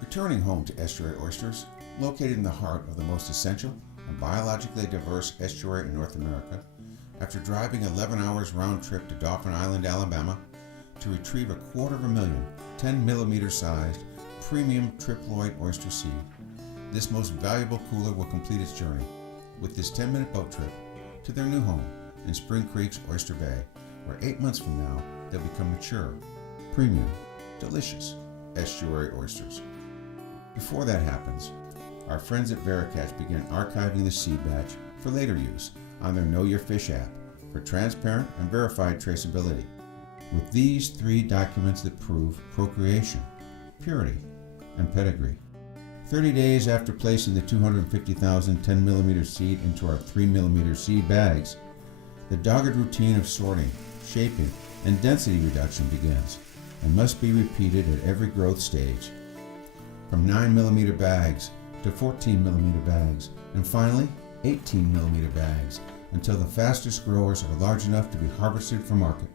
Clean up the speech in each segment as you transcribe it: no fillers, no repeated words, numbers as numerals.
Returning home to Estuary Oysters, located in the heart of the most essential and biologically diverse estuary in North America, after driving 11 hours round trip to Dauphin Island, Alabama, to retrieve 250,000 10mm sized premium triploid oyster seed, this most valuable cooler will complete its journey with this 10-minute boat trip to their new home in Spring Creek's Oyster Bay, where 8 months from now they'll become mature, premium, delicious estuary oysters. Before that happens, our friends at Veracatch begin archiving the seed batch for later use on their Know Your Fish app for transparent and verified traceability. With these 3 documents that prove procreation, purity, and pedigree. 30 days after placing the 250,000 10mm seed into our 3mm seed bags, the dogged routine of sorting, shaping, and density reduction begins and must be repeated at every growth stage. From 9mm bags to 14mm bags, and finally 18mm bags, until the fastest growers are large enough to be harvested for market.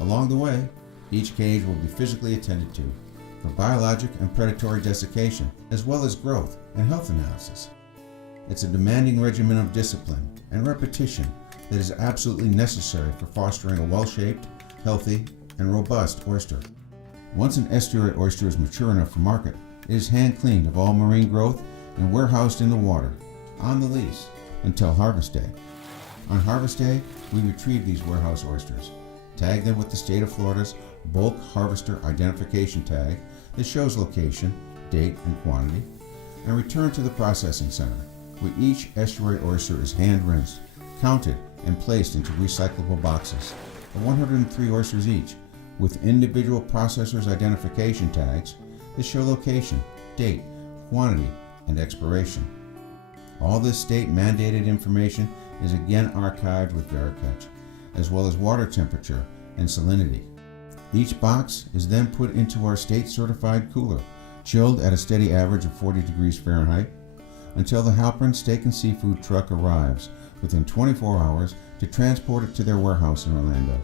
Along the way, each cage will be physically attended to for biologic and predatory desiccation, as well as growth and health analysis. It's a demanding regimen of discipline and repetition that is absolutely necessary for fostering a well-shaped, healthy, and robust oyster. Once an estuary oyster is mature enough for market, it is hand-cleaned of all marine growth and warehoused in the water, on the lease, until harvest day. On harvest day, we retrieve these warehouse oysters, tag them with the state of Florida's bulk harvester identification tag that shows location, date, and quantity, and return to the processing center, where each estuary oyster is hand-rinsed, counted, and placed into recyclable boxes of 103 oysters each, with individual processors' identification tags that show location, date, quantity, and expiration. All this state-mandated information is again archived with Veracatch, as well as water temperature and salinity. Each box is then put into our state-certified cooler, chilled at a steady average of 40 degrees Fahrenheit, until the Halpern Steak and Seafood truck arrives within 24 hours to transport it to their warehouse in Orlando.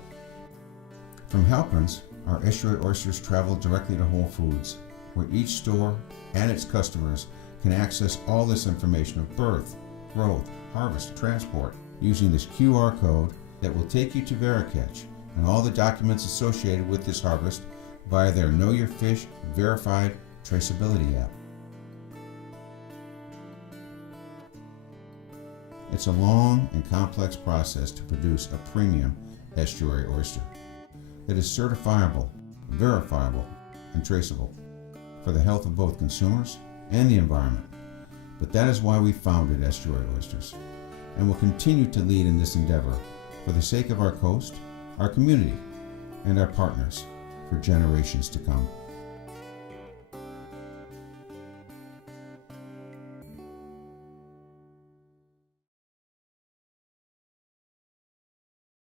From Halpern's, our estuary oysters travel directly to Whole Foods, where each store and its customers can access all this information of birth, growth, harvest, transport, using this QR code that will take you to Veracatch and all the documents associated with this harvest via their Know Your Fish verified traceability app. It's a long and complex process to produce a premium estuary oyster that is certifiable, verifiable, and traceable for the health of both consumers and the environment. But that is why we founded Estuary Oysters, and will continue to lead in this endeavor for the sake of our coast, our community, and our partners for generations to come.